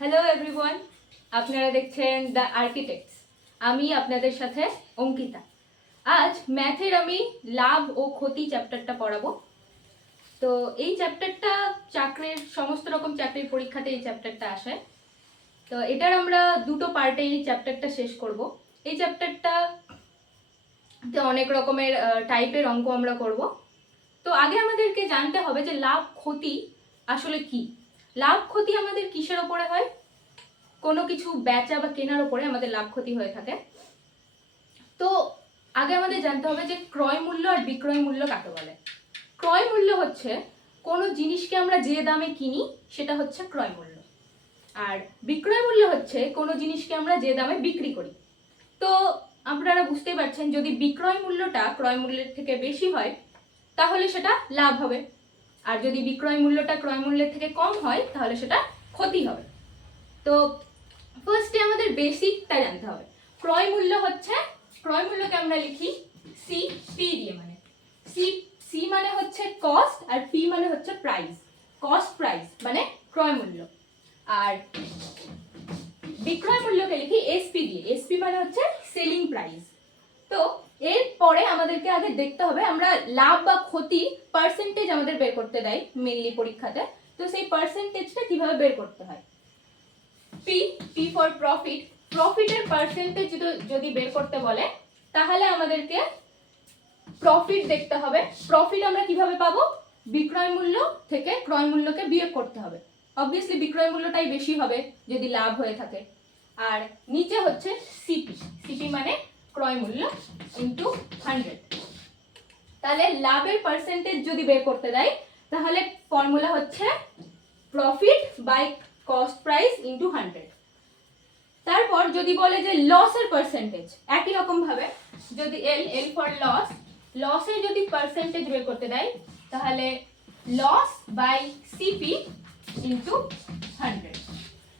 Hello everyone, আপনারা দেখছেন the architects. আমি আপনাদের সাথে অঙ্কিতা। আজ ম্যাথের আমি লাভ ও ক্ষতি চ্যাপ্টারটা পড়াবো। তো এই চ্যাপ্টারটা চাকরির সমস্ত রকম চাকরির পরীক্ষাতে এই চ্যাপ্টারটা আসে। তো এটার আমরা দুটো পার্টে এই চ্যাপ্টারটা শেষ করব। এই চ্যাপ্টারটা অনেক রকমের টাইপের অঙ্ক আমরা করব। তো আগে আমাদেরকে জানতে হবে যে লাভ ক্ষতি আসলে কি। লাভ ক্ষতি আমাদের কিসের ওপরে হয়? কোনো কিছু বেচা বা কেনার উপরে আমাদের লাভ ক্ষতি হয়ে থাকে। তো আগে আমাদের জানতে হবে যে ক্রয় মূল্য আর বিক্রয় মূল্য কাকে বলে। ক্রয় মূল্য হচ্ছে কোনো জিনিসকে আমরা যে দামে কিনি সেটা হচ্ছে ক্রয় মূল্য, আর বিক্রয় মূল্য হচ্ছে কোনো জিনিসকে আমরা যে দামে বিক্রি করি। তো আপনারা বুঝতেই পারছেন, যদি বিক্রয় মূল্যটা ক্রয় মূল্যের থেকে বেশি হয় তাহলে সেটা লাভ হবে, আর যদি বিক্রয় মূল্যটা ক্রয় মূল্যের থেকে কম হয় তাহলে সেটা ক্ষতি হবে। তো ফার্স্টে আমাদের বেসিকটা জানতে হবে। ক্রয় মূল্য হচ্ছে, ক্রয় মূল্যকে আমরা লিখি সি পি দিয়ে, মানে সি মানে হচ্ছে কস্ট আর পি মানে হচ্ছে প্রাইস। কস্ট প্রাইস মানে ক্রয় মূল্য। আর বিক্রয় মূল্যকে লিখি এসপি দিয়ে। এসপি মানে হচ্ছে সেলিং প্রাইস। তো এরপরে আমাদেরকে আগে দেখতে হবে আমরা লাভ বা ক্ষতি পার্সেন্টেজ আমাদের বের করতে দেয় মেনলি পরীক্ষাতে। তো সেই পার্সেন্টেজটা কিভাবে বের করতে হয়। P for profit. প্রফিটের পার্সেন্টেজ যদি বের করতে বলে তাহলে আমাদেরকে প্রফিট দেখতে হবে। প্রফিট আমরা কিভাবে পাবো? বিক্রয় মূল্য থেকে ক্রয় মূল্যকে বিয়োগ করতে হবে। অবভিয়াসলি বিক্রয় মূল্যটাই বেশি হবে যদি লাভ হয়ে থাকে। আর নিচে হচ্ছে সিপি। সিপি মানে ক্রয় মূল্য ইনটু 100। তাহলে লাভের পার্সেন্টেজ যদি বের করতে দেয় তাহলে ফর্মুলা হচ্ছে profit by cost price into 100। তারপর যদি বলে যে লসের পার্সেন্টেজ, একই রকম ভাবে যদি এল ফর লসের যদি পার্সেন্টেজ বের করতে দেয় তাহলে লস বাই সিপি ইনটু 100।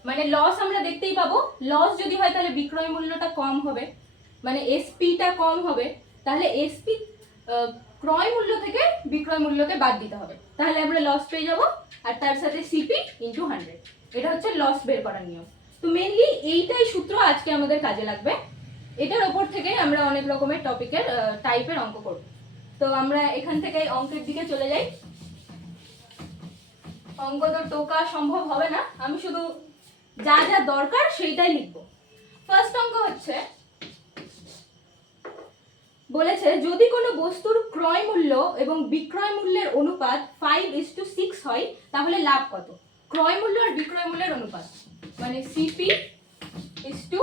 মানে লস আমরা দেখতেই পাবো, লস যদি হয় তাহলে বিক্রয় মূল্যটা কম হবে, মানে এসপিটা কম হবে। তাহলে এসপি ক্রয় মূল্য থেকে বিক্রয় মূল্যকে বাদ দিতে হবে, তাহলে আমরা লস পেয়ে যাব। আর তার সাথে সিপি ইনটু 100, এটা হচ্ছে লস বের করার নিয়ম। তো মেনলি এইটাই সূত্র আজকে আমাদের কাজে লাগবে। এটার ওপর থেকে আমরা অনেক রকমের টপিকের টাইপের অঙ্ক করব। তো আমরা এখান থেকে অঙ্কের দিকে চলে যাই। অঙ্ক তো টোকা সম্ভব হবে না, আমি শুধু যা যা দরকার সেইটাই লিখবো। ফার্স্ট অঙ্ক হচ্ছে, বলেছে যদি কোনো বস্তুর ক্রয় মূল্য এবং বিক্রয় মূল্যের অনুপাত 5:6 হয় তাহলে লাভ কত? ক্রয় মূল্য আর বিক্রয় মূল্যের অনুপাত মানে সিপি ইসটু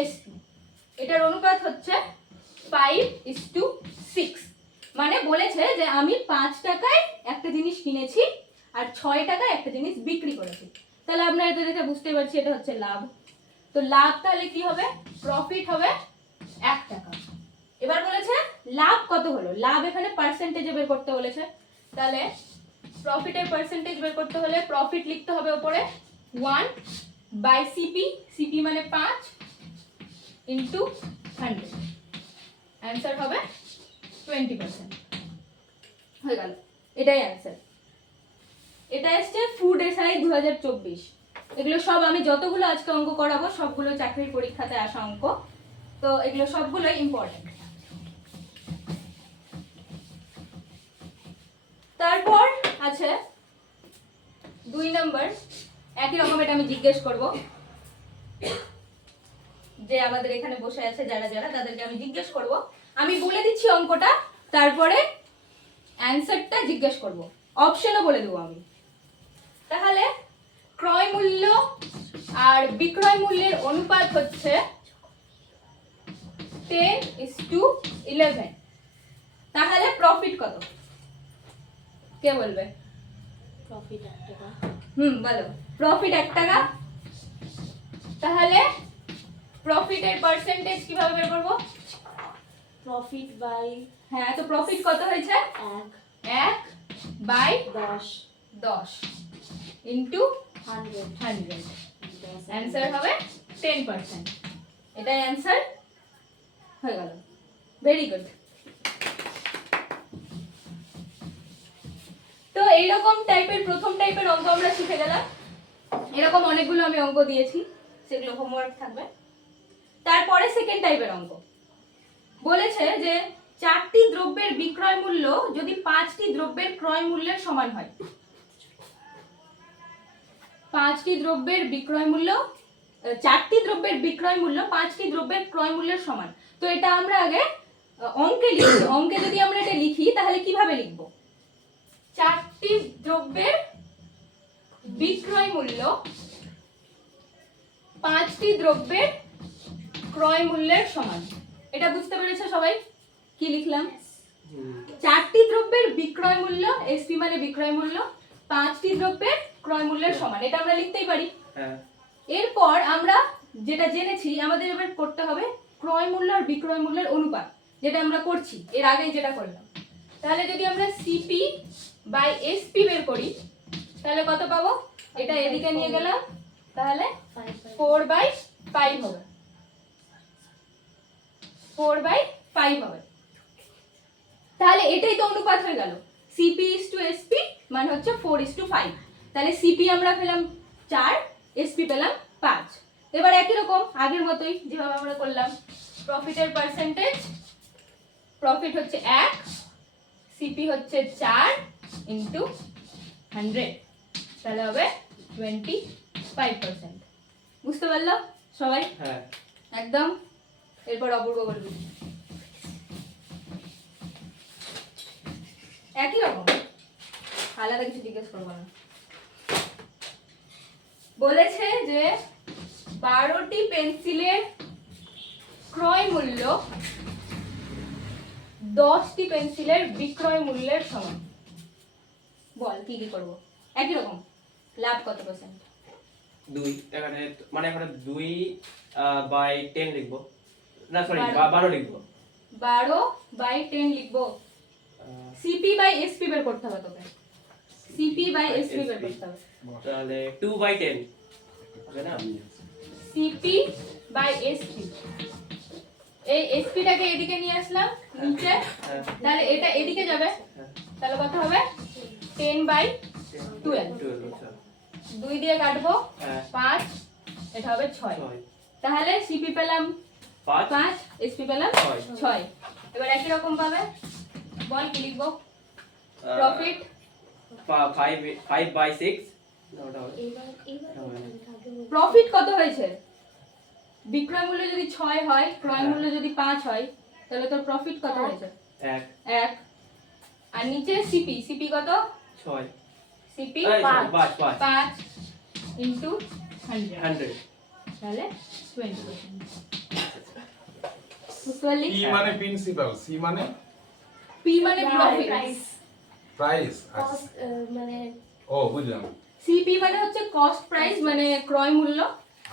এসপি, এটার অনুপাত হচ্ছে 5:6। মানে বলেছে যে আমি 5 টাকায় একটা জিনিস কিনেছি আর 6 টাকায় একটা জিনিস বিক্রি করেছি। তাহলে আপনারা এটা দেখে বুঝতে পারছি এটা হচ্ছে লাভ। তো লাভ তাহলে কি হবে? প্রফিট হবে 1 টাকা। এবার বলেছে লাভ কত হলো, লাভ এখানে পার্সেন্টেজে বের করতে বলেছে। তাহলে প্রফিটের পার্সেন্টেজ বের করতে হলে প্রফিট লিখতে হবে উপরে 1 বাই সিপি। সিপি মানে 5 ইনটু 100, অ্যান্সার হবে 20%। হয়ে গেল, এটাই অ্যান্সার। এটা এসছে ফুড এসআই 2024। এগুলো সব আমি যতগুলো আজকে অঙ্ক করাবো সবগুলো চাকরির পরীক্ষাতে আসা অঙ্ক। তো এগুলো সবগুলো ইম্পর্টেন্ট। তারপর আছে 2 নম্বর। একই রকম এটা আমি জিজ্ঞেস করব, যে আমাদের এখানে বসে আছে যারা যারা তাদেরকে আমি জিজ্ঞেস করব। আমি বলে দিচ্ছি অঙ্কটা, তারপরে অ্যানসারটা জিজ্ঞেস করব, অপশনও বলে দেবো আমি। তাহলে ক্রয় মূল্য আর বিক্রয় মূল্যের অনুপাত হচ্ছে 10:11। তাহলে প্রফিট কত? কে বলবে? প্রফিট 1 টাকা। বলো। প্রফিট 1 টাকা। তাহলে প্রফিটের পার্সেন্টেজ কিভাবে বের করব? প্রফিট বাই, হ্যাঁ, তো প্রফিট কত হয়েছে? 1 বাই 10 ইনটু 100। অ্যান্সার হবে 10%। এটাই অ্যান্সার হয়ে গেল। Very good. তো এইরকম টাইপের প্রথম টাইপের অঙ্ক আমরা শিখে গেলাম। এরকম এরকম অনেকগুলো আমি অঙ্ক দিয়েছি, সেগুলো হোমওয়ার্ক থাকবে। তারপরে সেকেন্ড টাইপের অঙ্ক বলেছে যে 4টি দ্রব্যের বিক্রয় মূল্য যদি 5টি দ্রব্যের ক্রয় মূল্যের সমান হয়। 5টি দ্রব্যের বিক্রয় মূল্য 4টি দ্রব্যের বিক্রয় মূল্য 5টি দ্রব্যের ক্রয় মূল্যের সমান। তো এটা আমরা আগে অঙ্কে লিখি। অঙ্কে যদি আমরা এটা লিখি তাহলে কিভাবে লিখব? 4টি দ্রব্যের বিক্রয় মূল্য 5টি দ্রব্যের ক্রয় মূল্যের সমান। এটা বুঝতে পেরেছো সবাই? কি লিখলাম? 4টি দ্রব্যের বিক্রয় মূল্য, এসপি মানে বিক্রয় মূল্য, 5টি দ্রব্যের ক্রয় মূল্যের সমান। এটা আমরা লিখতেই পারি। এরপর আমরা যেটা জেনেছি, আমাদের এবার করতে হবে ক্রয় মূল্য আর বিক্রয় মূল্যের অনুপাত, যেটা আমরা করছি এর আগেই যেটা করলাম। তাহলে যদি আমরা সিপি বাই এসপি বের করি তাহলে কত পাবো? এটা এদিকে নিয়ে গেলাম, তাহলে 4/5 হবে। 4/5 হবে। তাহলে এটাই তো অনুপাত হয়ে গেল। সিপি ইজ টু এসপি মানে হচ্ছে 4:5। তাহলে সিপি আমরা পেলাম 4, এসপি পেলাম 5। এবার একই রকম আগের মতোই যেভাবে আমরা করলাম, প্রফিটের পার্সেন্টেজ, প্রফিট হচ্ছে 1, সিপি হচ্ছে 4 ইন্টু 100, তাহলে হবে 25%। বুঝতে পারলো সবাই? হ্যাঁ একদম। এরপর অপূর্ব বলবি। একই রকম, আলাদা কিছু জিজ্ঞেস করবো না। বলেছে যে 12টি পেন্সিলের ক্রয় মূল্য 10টি পেন্সিলের বিক্রয় মূল্যের সমান। বল কি কি করবো? একই রকম। লাভ কত পার্সেন্ট? 2 এখানে মানে এখানে 2/10 লিখবো, না সরি 12 12 লিখবো। 12/10 লিখবো। সিপি বাই এসপি বের করতে হবে তোকে। সিপি বাই এসপি বের করতে হবে। তাহলে 2/10 হবে না? সিপি বাই এসপি, এই এসপিটাকে এদিকে নিয়ে আসলাম নিচে, হ্যাঁ তাহলে এটা এদিকে যাবে, হ্যাঁ তাহলে কত হবে? 10/12। 12 2 দিয়ে কাটবো, হ্যাঁ 5, এটা হবে 6। 6 তাহলে সিপি পেলাম 5 5, এসপি পেলাম 6 6। এবার একই রকম পাবে। বল কি লিখবো? প্রফিট 5/6 ওটা হবে। প্রফিট কত হয়েছে? বিক্রয় মূল্য যদি 6 হয়, ক্রয় মূল্য যদি 5 হয়, তাহলে তোর প্রফিট কত হয়েছে? 1 1। আর নিচে সিপি, সিপি কত? 6 সিপি 5 5 ইনটু 100, 100 তাহলে 20%। বুঝতে পারলি? পি মানে প্রিন্সিপাল, সি মানে পি মানে প্রফিট, প্রাইস। মানে ও বুঝলাম। সিপি মানে হচ্ছে কস্ট প্রাইস মানে ক্রয় মূল্য,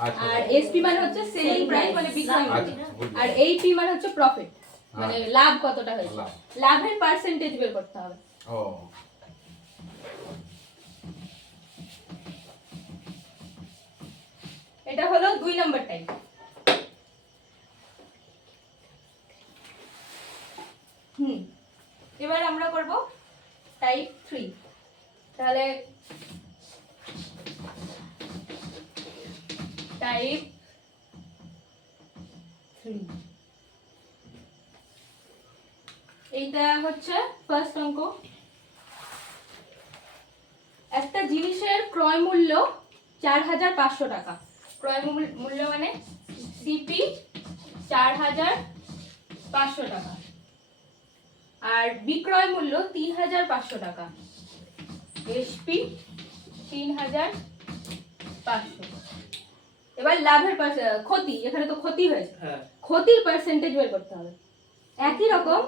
আচ্ছা আর এসপি মানে হচ্ছে সেলিং প্রাইস মানে বিক্রয় মূল্য, আচ্ছা বুঝলাম। আর এইপি মানে হচ্ছে প্রফিট মানে লাভ কতটা হয়েছে, লাভ। লাভের পার্সেন্টেজ বের করতে হবে। ও এটা হলো 2 নম্বর টাইপ। এবার আমরা করব টাইপ 3। তাহলে টাইপ 3, এইটা হচ্ছে ফার্স্ট অঙ্ক। একটা জিনিসের ক্রয় মূল্য 4500 টাকা। ক্রয় মূল্য মানে সিপি 4500 টাকা, আর বিক্রয় মূল্য 3500 টাকা, এসপি 3500। এবার লাভের ক্ষতি, এখানে তো ক্ষতি হয়েছে, হ্যাঁ ক্ষতির পার্সেন্টেজ বের করতে হবে। একই রকম,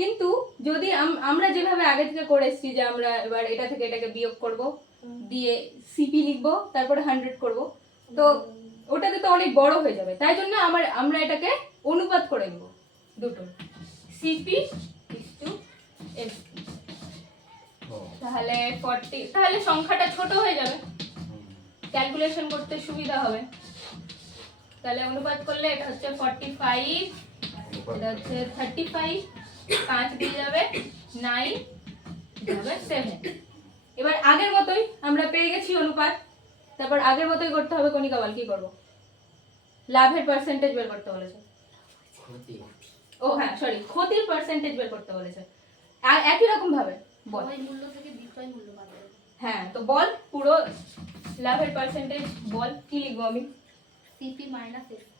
কিন্তু যদি আমরা যেভাবে আগে থেকে করে এসেছি যে আমরা এবার এটা থেকে এটাকে বিয়োগ করব, দিয়ে সিপি লিখবো, তারপরে 100 করব, তো ওটাতে তো অনেক বড় হয়ে যাবে। তাই জন্য আমরা এটাকে অনুপাত করে নেব দুটো, সিপি ইসটু এসপি। তাহলে 40, তাহলে সংখ্যাটা ছোট হয়ে যাবে, ক্যালকুলেশন করতে সুবিধা হবে। তাহলে অনুপাত করলে এটা হচ্ছে 45, এটা হচ্ছে 35, 5 দিয়ে যাবে 9, এটা হবে 7। এবার আগের মতোই আমরা পেয়ে গেছি অনুপাত, তারপর আগের মতোই করতে হবে কণিকা বল কি করবো লাভের পার্সেন্টেজ বের করতে বলেছে ও হ্যাঁ সরি ক্ষতির পার্সেন্টেজ বের করতে বলেছে আর একই রকম ভাবে বল ক্রয় মূল্য থেকে বিক্রয় মূল্য বাদ দেবো। হ্যাঁ তো বল পুরো লাভের পার্সেন্টেজ বল কি লিখবো আমি CP minus SP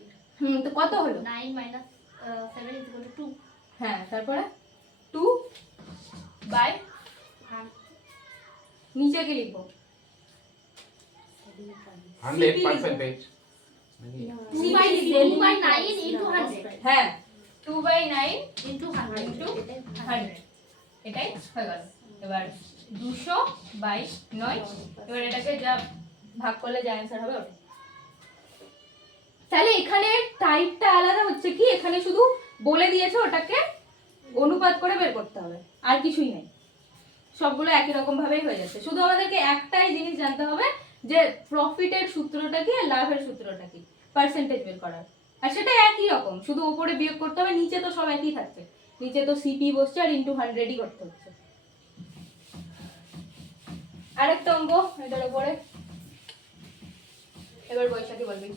তো কত হলো 9 minus 7 is equal to 2 হ্যাঁ তারপরে 2 বাই and নিচে কি লিখবো 100 percentage 2 by 9 into 100 হ্যাঁ 2 বাই 9 into 100 into 100 এটাই হয়ে গেল এবার 200 বাই 9 এবার এটাকে যা ভাগ করলে যা অ্যান্সার হবে ওটা তাহলে এখানে টাইপটা আলাদা হচ্ছে কি এখানে শুধু বলে দিয়েছে ওটাকে অনুপাত করে বের করতে হবে আর কিছুই নাই সবগুলো একই রকম ভাবেই হয়ে যাচ্ছে শুধু আমাদেরকে একটাই জিনিস জানতে হবে যে প্রফিটের সূত্রটা কি আর লাভের সূত্রটা কি পার্সেন্টেজ বের করার আর সেটা একই রকম শুধু উপরে বিয়োগ করতে হবে নিচে তো সব একই থাকছে নিচে তো সিপি বসছে আর ইনটু 100ই করতে হচ্ছে আরেকটা অঙ্ক এটার উপরে এবার বৈশাখী বলবি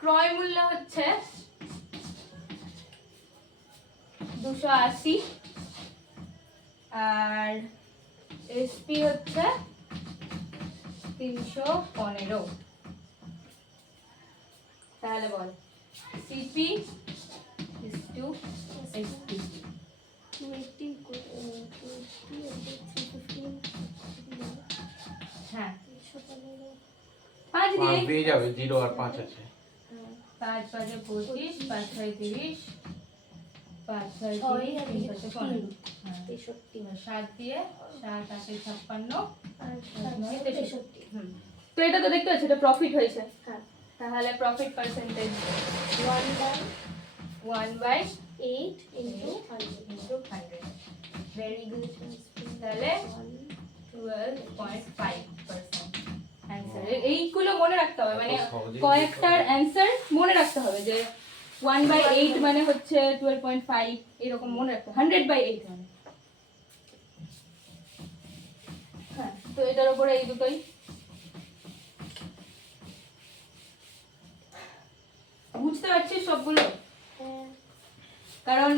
ক্রয় মূল্য হচ্ছে 280 আর এসপি হচ্ছে 315 তাহলে বল সিপি is to এসপি 280 হ্যাঁ 5 5 দিয়ে দিয়ে যাবে 0 আর 5 আছে 5 5 25 5 6 30 5 6 30 5 15 7 দিয়ে 7 8 56 তো এটা তো দেখতে পাচ্ছ এটা প্রফিট হয়েছে তাহলে profit percentage 1 by 8 into 100 very good তাহলে 12.5% অ্যানসার এইগুলো মনে রাখতে হবে মানে কয়েকটার অ্যানসার মনে রাখতে হবে যে 1 বাই 8 মানে হচ্ছে 12.5 এরকম মনে রাখতে 100 বাই 8 মানে হ্যাঁ তো এটার উপরে এই দুটোই বুঝতে পারছিস সবগুলো কারণ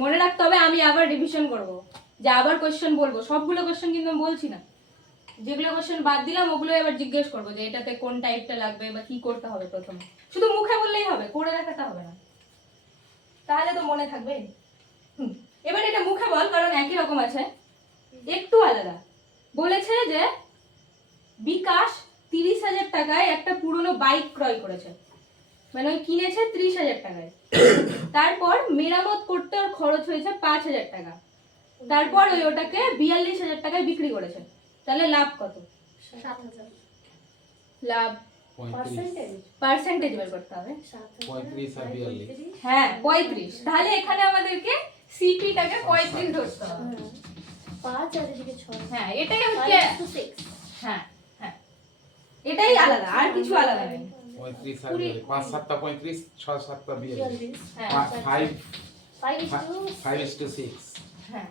মনে রাখতে হবে আমি আবার রিভিশন করব যে আবার কোশ্চেন বলবো সবগুলো কোশ্চেন কিন্তু আমি বলছি না যেগুলো কোশ্চেন বাদ দিলাম ওগুলো এবার জিজ্ঞেস করবো যে এটাতে কোন টাইপটা লাগবে বা কি করতে হবে প্রথমে শুধু মুখে বললেই হবে করে দেখাতে হবে না তাহলে তো মনে থাকবে এবার এটা মুখে বল কারণ একই রকম আছে একটু আলাদা বলেছে যে বিকাশ 30,000 টাকায় একটা পুরনো বাইক ক্রয় করেছে মানে ওই কিনেছে 30,000 টাকায় তারপর মেরামত করতে ওর খরচ হয়েছে 5,000 টাকা তারপর ওই ওটাকে 42,000 টাকায় বিক্রি করেছে তাহলে লাভ কত 7,000 লাভ 35 পার্সেন্টেজ বের করতে হবে 35 আর 42 হ্যাঁ 35 তাহলে এখানে আমাদেরকে সিপি টাকে 35 ধরতে হবে 5 আর এদিকে 6 হ্যাঁ এটাই হচ্ছে 6 হ্যাঁ হ্যাঁ এটাই আলাদা আর কিছু আলাদা নেই 35 আর 5 7টা 35 6 7টা 42 হ্যাঁ 5 is to 5:6 হ্যাঁ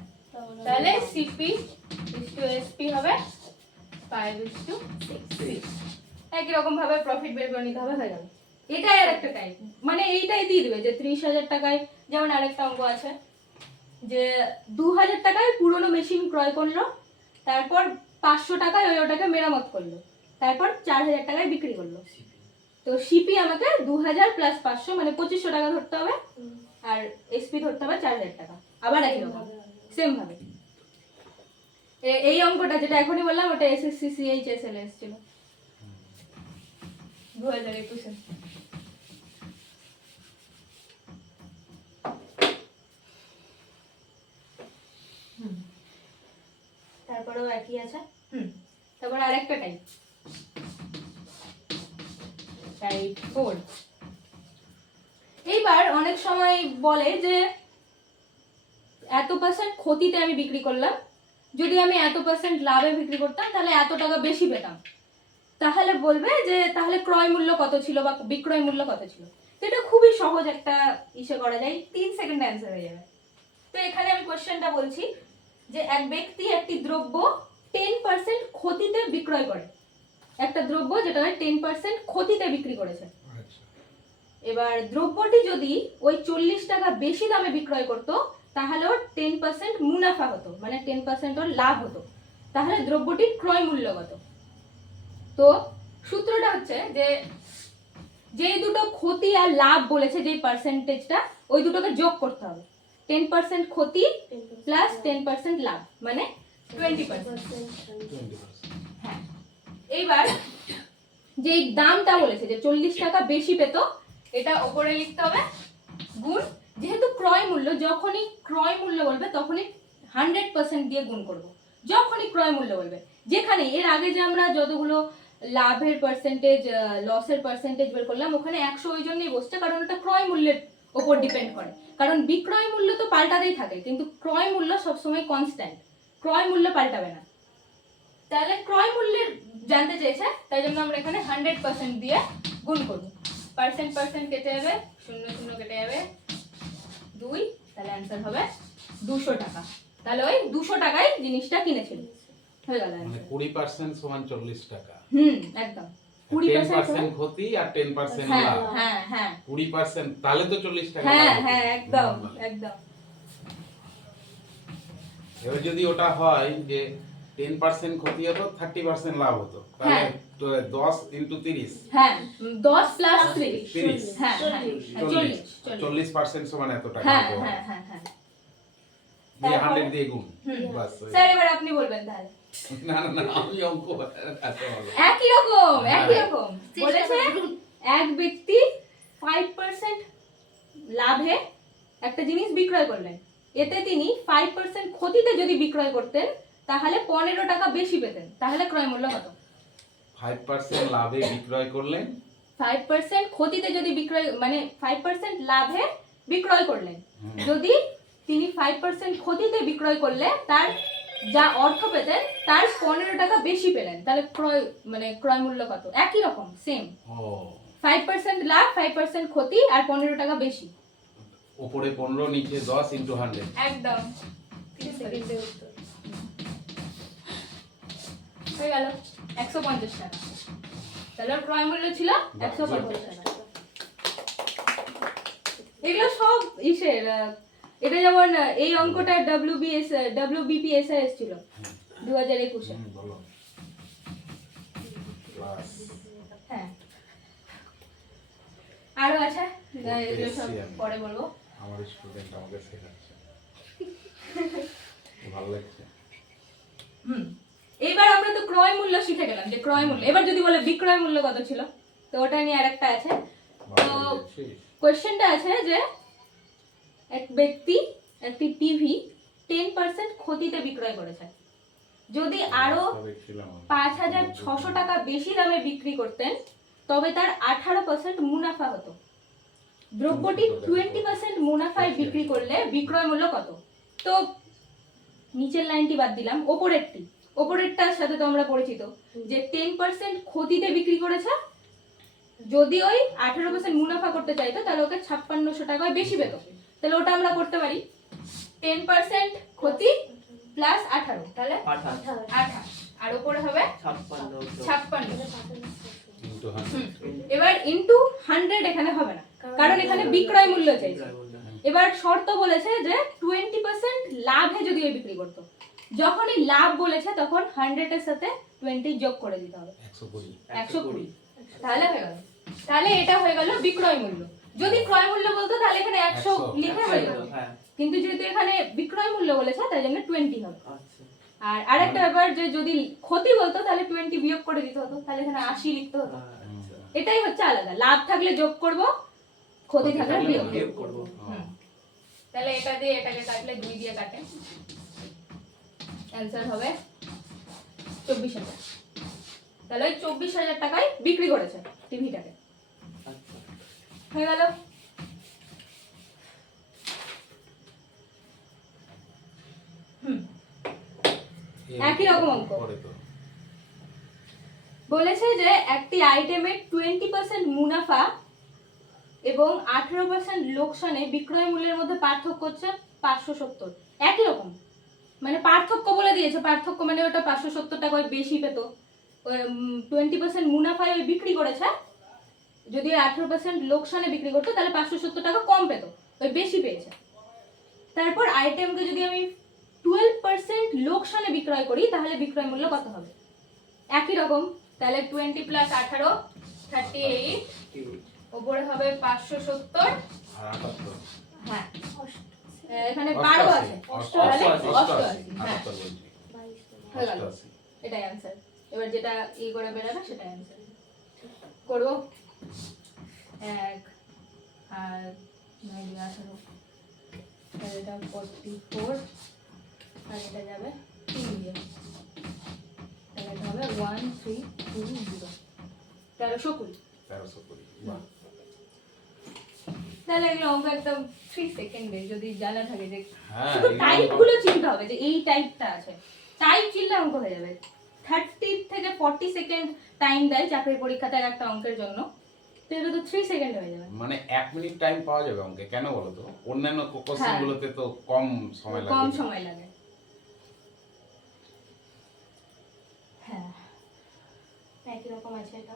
তাহলে সিপি ইসটু এসপি হবে 5:6 একই রকম ভাবে প্রফিট বের করে নিতে হবে হয়ে গেল এটাই আর একটা টাইপ মানে এইটাই দিয়ে দিবে যে 30,000 টাকায় যেমন আরেকটা অঙ্ক আছে যে 2,000 টাকায় পুরনো মেশিন ক্রয় করলো তারপর 500 টাকায় ওই ওটাকে মেরামত করলো তারপর 4,000 টাকায় বিক্রি করলো তো সিপি আমাকে 2,000 প্লাস 500 মানে 2,500 টাকা ধরতে হবে আর এসপি ধরতে হবে 4,000 টাকা আবার একই রকম সেম ভাবে এই অঙ্কটা যেটা এখনই বললাম ওটা এসএসসি সিএইচএসএল এসেছিল 2021 তারপরেও একই আছে তারপর আরেকটা টাইপ টাইপ 4 এইবার অনেক সময় বলে যে এত পার্সেন্ট ক্ষতিতে আমি বিক্রি করলাম যদি আমি এত পার্সেন্ট লাভে বিক্রি করতাম তাহলে এত টাকা বেশি পেতাম তাহলে বলবে যে তাহলে ক্রয় মূল্য কত ছিল বা বিক্রয় মূল্য কত ছিল তো এটা খুবই সহজ একটা ইসে করা যায় 3 সেকেন্ডে অ্যান্সার হয়ে যাবে তো এখানে আমি কোশ্চেনটা বলছি যে এক ব্যক্তি একটি দ্রব্য 10% ক্ষতিতে বিক্রয় করে, একটা দ্রব্য যেটা 10% ক্ষতিতে বিক্রি করেছে। আচ্ছা এবার দ্রব্যটি যদি ওই 40 টাকা বেশি দামে বিক্রয় করত তাহলে ওর 10% মুনাফা হতো, মানে 10% ওর লাভ হতো। তাহলে দ্রব্যটির ক্রয় মূল্য কত? তো সূত্রটা হচ্ছে যে যেই দুটো ক্ষতি আর লাভ বলেছে, যে পার্সেন্টেজটা, ওই দুটোকে যোগ করতে হবে। 10% ক্ষতি প্লাস 10% লাভ মানে 20%। 20%। হ্যাঁ, এইবার যেই দামটা বলেছে যে 40 টাকা বেশি পেত, এটা ওপরে লিখতে হবে গুণ, যেহেতু ক্রয় মূল্য, যখনই ক্রয় মূল্য বলবে তখনই 100% দিয়ে গুণ করব। যখনই ক্রয় মূল্য বলবে, যেখানে এর আগে যে আমরা যতগুলো লাভের পার্সেন্টেজ লসের পার্সেন্টেজ বের করলাম, ওখানে 100 ওই জন্যই বসছে কারণ ওটা ক্রয় মূল্যের ওপর ডিপেন্ড করে। কারণ বিক্রয় মূল্য তো পাল্টাতেই থাকে, কিন্তু ক্রয় মূল্য সবসময় কনস্ট্যান্ট, ক্রয় মূল্য পাল্টাবে না। তাহলে ক্রয় মূল্যের জানতে চেয়েছে, তাই জন্য আমরা এখানে 100% দিয়ে গুণ করব। পার্সেন্ট কেটে যাবে, 0 কেটে যাবে 2, তাহলে অ্যান্সার হবে 200 টাকা। তাহলে ওই 200 টাকায় জিনিসটা কিনেছিল, হয়ে গেল মানে অ্যান্সার। 20% সমান 40 টাকা। একদম 10% ক্ষতি আর 10% হ্যাঁ লাভ। হ্যাঁ হ্যাঁ 20% তাহলে তো 40 টাকা হ্যাঁ লাভ হতো। হ্যাঁ একদম Normal। একদম। এবার যদি ওটা হয় যে 10% ক্ষতি হতো 30% লাভ হতো, তাহলে হ্যাঁ। তো 10 × 30 হ্যাঁ 10 প্লাস 3, 30 হ্যাঁ হ্যাঁ 40 40 40% সমান এত টাকা হ্যাঁ হতো। হ্যাঁ হ্যাঁ হ্যাঁ। দিয়ে তারপরে? 100 দিয়ে গুণ। হুম। বাস। স্যার এবার আপনি বলবেন তাহলে। না না না, আমি অঙ্ক এত ভালো। একই রকম চেষ্টা বলেছে করুন। এক ব্যক্তি 5% লাভে একটা জিনিস বিক্রয় করলেন, এতে তিনি 5% ক্ষতিতে যদি বিক্রয় করতেন তাহলে 15 টাকা বেশি পেতেন, তাহলে ক্রয় মূল্য কত? 5% লাভে বিক্রয় করলেন, 5% ক্ষতিতে যদি বিক্রয়, মানে 5% লাভে বিক্রয় করলেন, হুম। যদি তিনি 5% ক্ষতিতে বিক্রয় করলে তার যা অর্থ পেতেন তার 15 টাকা বেশি পেলেন, তাহলে ক্রয় মূল্য কত? একই রকম সেম, ও 5% লাভ 5% ক্ষতি আর 15 টাকা বেশি। উপরে 15 নিচে 10 × 100। একদম 3 সেকেন্ডের উত্তর। হয়ে গেল 150 টাকা। তাহলে ওর ক্রয় মূল্য ছিল 150 টাকা। এগুলো সব ইসের এটা যেমন এই অঙ্কটা WBPSI ছিল 2021 এ। বলো প্লাস হ্যাঁ আরো আছে, এগুলো সব পেয়েছি আমি। পরে বলবো। আমার স্টুডেন্ট আমাকে শেখাচ্ছে, ভালো লাগছে। এবার আমরা তো ক্রয় মূল্য শিখে গেলাম যে ক্রয় মূল্য, এবার যদি বলে বিক্রয় মূল্য কত ছিল, তো ওটা নিয়ে আরেকটা আছে। ভালো লাগছিস? কোশ্চেনটা আছে যে এক ব্যক্তি একটি টিভি 10% ক্ষতিতে বিক্রয় করেছে, যদি আরো তবে ছিলাম আমি। 5600 টাকা বেশি দামে বিক্রি করতেন তবে তার 18% মুনাফা হতো। দ্রব্যটি 20% মুনাফায় বিক্রি করলে বিক্রয় মূল্য কত? তো নিচের লাইনটি বাদ দিলাম, ওপরেরটার সাথে তো আমরা পরিচিত যে 10% ক্ষতিতে বিক্রি করেছে, যদি ওই 18% মুনাফা করতে চাইতো তাহলে ওকে 5600 টাকায় বেশি পেত। তাহলে ওটা আমরা করতে পারি 10% ক্ষতি প্লাস 18, তাহলে 28 আর উপরে হবে 56। Into 100 এবার ইনটু 100 এখানে হবে না, কারণ এখানে বিক্রয় মূল্য চাইছে। এবার শর্ত বলেছে যে 20% লাভে যদি ওই বিক্রি করতো, যখনই লাভ বলেছে তখন 100 এর সাথে 20 যোগ করে দিতে হবে, 120। 120। তাহলে হয়ে গেল, তাহলে এটা হয়ে গেল বিক্রয় মূল্য। যদি ক্রয় মূল্য বলতো তাহলে এখানে 100 লিখে হয়ে যেত, হ্যাঁ কিন্তু যেহেতু এখানে বিক্রয় মূল্য বলেছে তাই জন্য 20 হবে। আচ্ছা আর আরেকটা ব্যাপার যে যদি ক্ষতি বলতো তাহলে 20 বিয়োগ করে দিতে হতো, তাহলে এখানে 80 লিখতে হতো। আচ্ছা এটাই হচ্ছে আলাদা, লাভ থাকলে যোগ করব, ক্ষতি থাকলে বিয়োগ বিয়োগ করব। করব। তাহলে এটা দিয়ে এটাকে কাটলে 2 দিয়ে কাটে, অ্যানসার হবে 24000। তাহলে ওই 24000 টাকায় বিক্রি করেছে টিভিটাকে, আচ্ছা হয়ে গেল। একই রকম অঙ্ক। পরে তো বলেছে যে একটি আইটেমের 20% মুনাফা এবং 18% লোকসানে বিক্রয় মূল্যের মধ্যে পার্থক্য হচ্ছে 570। একই রকম, মানে পার্থক্য বলে দিয়েছে, পার্থক্য মানে ওটা 570 টাকা ওই বেশি পেতো, 20% মুনাফায় ওই বিক্রি করেছে, যদি 18% লোকসানে বিক্রি করতো তাহলে 570 টাকা কম পেতো, ওই বেশি পেয়েছে। তারপর আইটেমকে যদি আমি 12% লোকসানে বিক্রয় করি তাহলে বিক্রয় মূল্য কত হবে? একই রকম, তাহলে 20 প্লাস 18 38, ওপরে হবে 570, আর 78 হ্যাঁ এখানে 12 আছে, তাহলে 88, হ্যাঁ 78 বলছি হয়ে গেল, 88 এটাই অ্যান্সার। এবার যেটা ই করে বেরোবে সেটাই অ্যান্সার করবো। 1 আর 9 18, তাহলে এটা 44, আর এটা যাবে 3 দিয়ে, তাহলে এটা হবে 1320, 1320। 1320 বাহ তাহলে এগুলো অঙ্ক একদম 3 সেকেন্ডে যদি জানা থাকে যে হ্যাঁ শুধু এগুলো টাইপ গুলো চিনতে হবে যে এই টাইপটা আছে, টাইপ চিনলে অঙ্ক হয়ে যাবে। 30 থেকে 40 সেকেন্ড টাইম দেয় চাকরির পরীক্ষাতে একটা অঙ্কের জন্য, তো এটা তো 3 সেকেন্ডে হয়ে যাবে। মানে 1 মিনিট টাইম পাওয়া যাবে অঙ্কে, কেন বলো তো? অন্যান্য কোশ্চেন হ্যাঁ। গুলোতে তো কম সময় লাগে। কম সময় লাগে। হ্যাঁ একই রকম আছে এটা।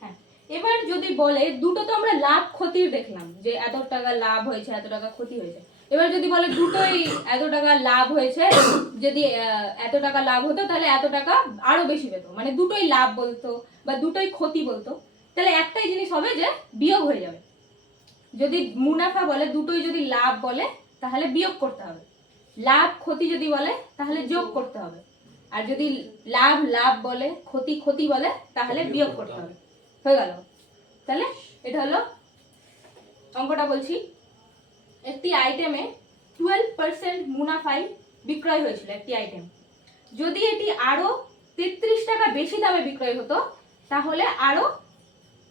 হ্যাঁ এবার যদি বলে দুটো তো আমরা লাভ ক্ষতির দেখলাম যে এত টাকা লাভ হয়েছে এত টাকা ক্ষতি হয়েছে, এবার যদি বলে দুটোই এত টাকা লাভ হয়েছে, যদি এত টাকা লাভ হতো তাহলে এত টাকা আরো বেশি পেতো, মানে দুটোই লাভ বলতো বা দুটোই ক্ষতি বলতো, তাহলে একটাই জিনিস হবে যে বিয়োগ হয়ে যাবে। যদি মুনাফা বলে দুটোই যদি লাভ বলে তাহলে বিয়োগ করতে হবে, লাভ ক্ষতি যদি বলে তাহলে যোগ করতে হবে, আর যদি লাভ লাভ বলে ক্ষতি ক্ষতি বলে তাহলে বিয়োগ করতে হবে। হয়ে গেল। তাহলে এটা হলো অঙ্কটা বলছি, একটি আইটেমে 12% মুনাফায় বিক্রয় হয়েছিল একটি আইটেম, যদি এটি আরো 33 টাকা বেশি দামে বিক্রয় হতো তাহলে আরো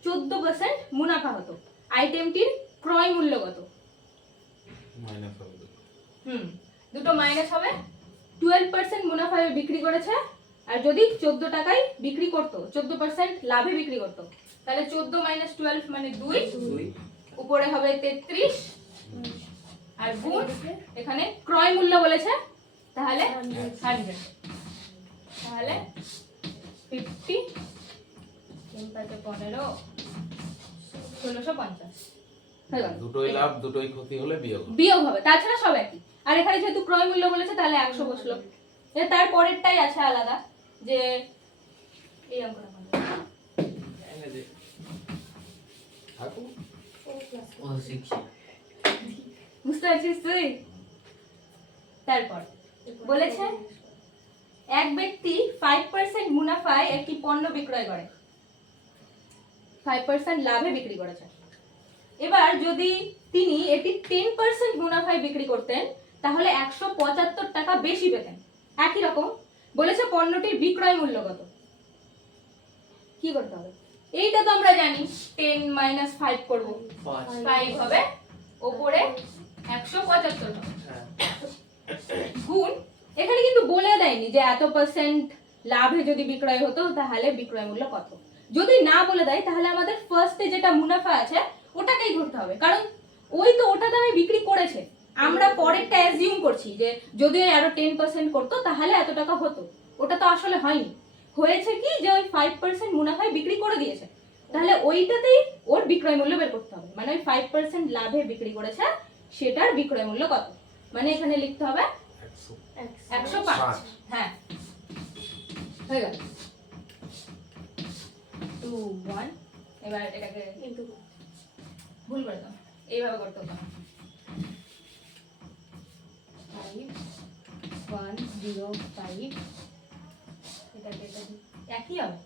14% মুনাফা হতো, আইটেমটির ক্রয় মূল্য কত? মাইনাস হবে দুটো। দুটো মাইনাস হবে, 12% মুনাফায় বিক্রি করেছে, আর যদি 14 টাকায় বিক্রি করতো 14% লাভে বিক্রি করতো তাহলে 14 মাইনাস 12 মানে 2, উপরে হবে 33, আর গুণ এখানে ক্রয় মূল্য বলেছে তাহলে 100, তাহলে 50, 3 5 15, 1650 হয়ে গেল। দুটোই লাভ দুটোই ক্ষতি হলে বিয়োগ হবে। বিয়োগ হবে, তাছাড়া সব একই। আর এখানে যেহেতু ক্রয় মূল্য বলেছে তাহলে 100 বসলো। এর তার পরেরটাই আছে আলাদা, যে এই অঙ্কটা বলো। থাকুক। ও শিখছি। বুঝতে পারছিস তুই? তারপর বলেছে এক ব্যক্তি 5% মুনাফায় একটি পণ্য বিক্রয় করে, 5% লাভে বিক্রি করেছে। এবার যদি তিনি এটি 10% মুনাফায় বিক্রি করতেন তাহলে 175 টাকা বেশি পেতেন। একই রকম বলেছে পণ্যটির বিক্রয় মূল্য কত? কি করতে হবে? এইটা তো আমরা জানি, 10 মাইনাস 5 করব, 5 হবে, উপরে 175 হবে, গুণ এখানে কিন্তু বলে দেয়নি যে এত পার্সেন্ট লাভে যদি বিক্রয় হতো তাহলে বিক্রয় মূল্য কত। যদি না বলে দেয় তাহলে আমাদের ফার্স্টে যেটা মুনাফা আছে ওটাকেই ধরতে হবে, কারণ ওই তো ওটা দামে বিক্রি করেছে। আমরা পরেরটা অ্যাজিউম করছি যে যদি আরো 10% করতো তাহলে এত টাকা হতো, ওটা তো আসলে হয়নি। হয়েছে কি যে ওই 5% মুনাফায় বিক্রি করে দিয়েছে, তাহলে ওইটাতেই ওর বিক্রয় মূল্য বের করতে হবে, মানে ওই 5% লাভে বিক্রি করেছে সেটার বিক্রয় মূল্য কত, মানে এখানে লিখতে হবে 105। হ্যাঁ হয়ে গেল 2 1। এবার এটাকে ভুল করে দাও, এইভাবে করতে হবে 5 1 0 5, এটাকে এটা একই হবে।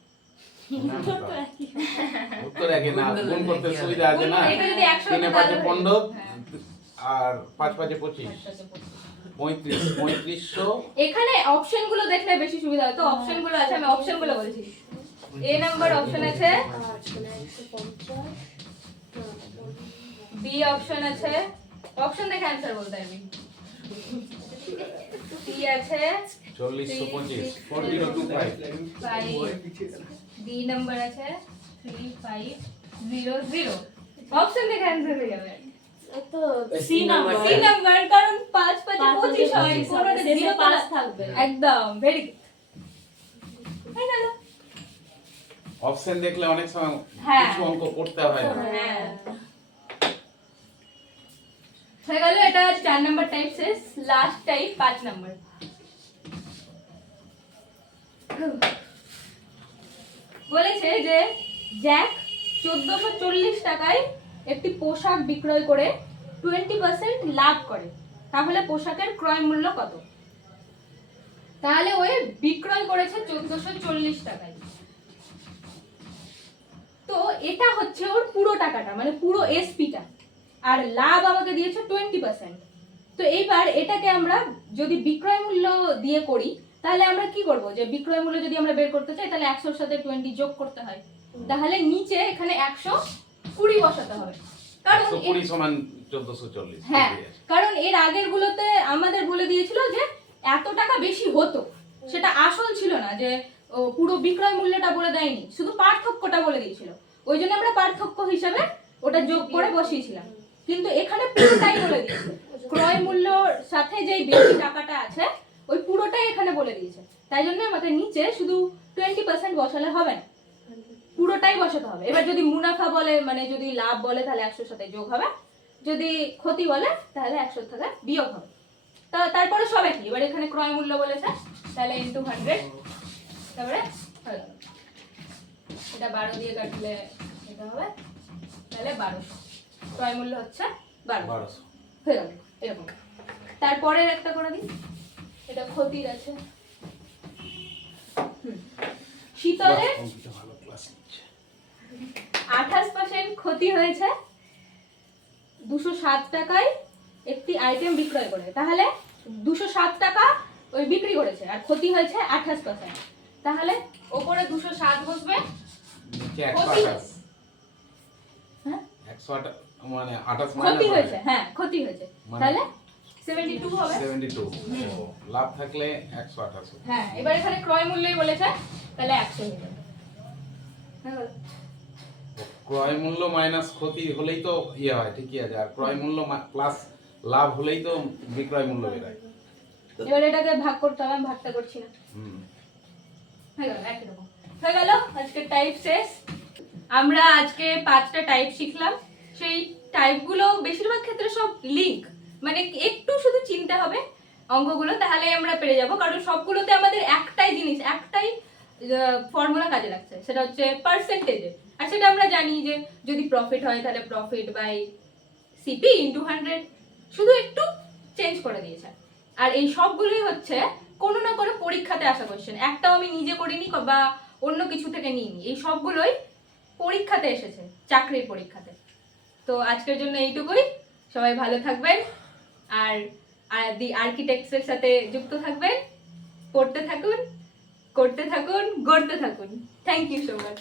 উত্তর একই না, গুণ করতে সুবিধা আছে না। এটা যদি 100 তিনে হতো পাঁচে তাহলে 15 হ্যাঁ। আর 5 5 25 3500। এখানে অপশন গুলো দেখলে বেশি সুবিধা হয়, তো অপশন গুলো আছে, আমি অপশন গুলো বলছি। এ নাম্বার অপশন আছে, বি অপশন আছে, অপশন দেখে অ্যানসার বলতে হবে, সি আছে 4025 4025 ডি নাম্বার আছে 3500, অপশন দেখে অ্যানসার হয়ে যাবে। তো C C number. Number C number, কারণ 5 5 25 হয়, কোনোটা শেষে জিরো 5 থাকবে। একদম ভেরি গুড। হয়ে গেল। অপশন দেখলে অনেক সময় হ্যাঁ। কিছু অঙ্ক করতে হয় না। হ্যাঁ। হয়ে গেল, এটা 4 নাম্বার টাইপ শেষ। Last type 5 number. বলেছে যে জ্যাক 1440 টাকায় একটি পোশাক বিক্রয় করে 20% লাভ করে, তাহলে পোশাকের ক্রয় মূল্য কত? তাহলে ওই বিক্রয় করেছে 1440 টাকায়। তো এটা হচ্ছে ওর পুরো টাকাটা, মানে পুরো এসপিটা, আর লাভ আমাকে দিয়েছে 20%। তো এইবার এটাকে আমরা যদি বিক্রয় মূল্য দিয়ে করি, তাহলে আমরা কি করব, যে বিক্রয় মূল্য যদি আমরা বের করতে চাই, তাহলে 100 এর সাথে 20 যোগ করতে হয়। তাহলে নিচে এখানে 120 বসাতে হবে, কারণ 120 সমান 1440। হ্যাঁ, কারণ এর আগের গুলোতে আমাদের বলে দিয়েছিল যে এত টাকা বেশি হতো, সেটা আসল ছিল না, যে পুরো বিক্রয় মূল্যটা বলে দেয়নি, শুধু পার্থক্যটা বলে দিয়েছিল। ওই জন্য আমরা পার্থক্য হিসাবে ওটা যোগ করে বসিয়েছিলাম, কিন্তু এখানে পুরোটাই বলে দিয়েছে। ক্রয় মূল্যর সাথে যেই বেশি টাকাটা আছে ওই পুরোটাই এখানে বলে দিয়েছে, তাই জন্য আমাদের নিচে শুধু 20% বসালে হবে না, পুরোটাই বসাতে হবে। এবার যদি মুনাফা বলে, মানে যদি লাভ বলে, তাহলে 100 সাথে যোগ হবে, যদি ক্ষতি বলে তাহলে 100 থেকে বিয়োগ হবে। তারপরে সব একই। এবার এখানে ক্রয় মূল্য বলেছে, তাহলে ইনটু 100, তারপরে হয়ে গেল। এটা 12 দিয়ে কাটলে এটা হবে, তাহলে 1200। ক্রয় মূল্য হচ্ছে 1200 হয়ে গেল এরকম। তারপরের একটা করে দিই, এটা ক্ষতির আছে। শীতলের ভালো ক্লাস নিচ্ছে। 28% ক্ষতি হয়েছে 207 টাকায় একটি আইটেম বিক্রয় করে, তাহলে 207 টাকা ওই বিক্রি করেছে, আর ক্ষতি হয়েছে 28%। তাহলে ওপরে 207 বসবে, নিচে ক্ষতি 128। হ্যাঁ 128 মানে 28 ক্ষতি মাইনাস হয়েছে, হ্যাঁ ক্ষতি হয়েছে, মানে- তাহলে 72 হবে। 72। ও, লাভ থাকলে 128। হ্যাঁ, এবার এখানে ক্রয় মূল্যই বলেছে, তাহলে 100 হয়ে যাবে। হয়ে গেল। ক্রয় মূল্য মাইনাস ক্ষতি হলেই তো ইয়ে হয়, ঠিকই আছে। আর ক্রয় মূল্য প্লাস লাভ হলেই তো বিক্রয় মূল্য বেরোয়। এবার এটাকে ভাগ করতে হবে, আমি ভাগটা করছি না। হুম। হয়ে গেল, একই রকম হয়ে গেল। আজকে টাইপ শেষ। আমরা আজকে 5টা টাইপ শিখলাম। সেই টাইপগুলো বেশিরভাগ ক্ষেত্রে সব লিঙ্ক, মানে একটু শুধু চিনতে হবে অঙ্কগুলো, তাহলে আমরা পেরে যাব। কারণ সবগুলোতে আমাদের একটাই জিনিস, একটাই ফর্মুলা কাজে লাগছে, সেটা হচ্ছে পার্সেন্টেজের। আর সেটা আমরা জানি যে যদি প্রফিট হয় তাহলে প্রফিট বাই সিপি ইন্টু 100, শুধু একটু চেঞ্জ করে দিয়েছে। আর এই সবগুলোই হচ্ছে কোনো না কোনো পরীক্ষাতে আসা কোয়েশ্চেন, একটাও আমি নিজে করিনি বা অন্য কিছু থেকে নিইনি, এই সবগুলোই পরীক্ষাতে এসেছে, চাকরির পরীক্ষাতে। তো আজকের জন্য এইটুকুই। সবাই ভালো থাকবেন, আর দি আর্কিটেক্টসের সাথে যুক্ত থাকবেন, পড়তে থাকুন, করতে থাকুন, গড়তে থাকুন। Thank you so much.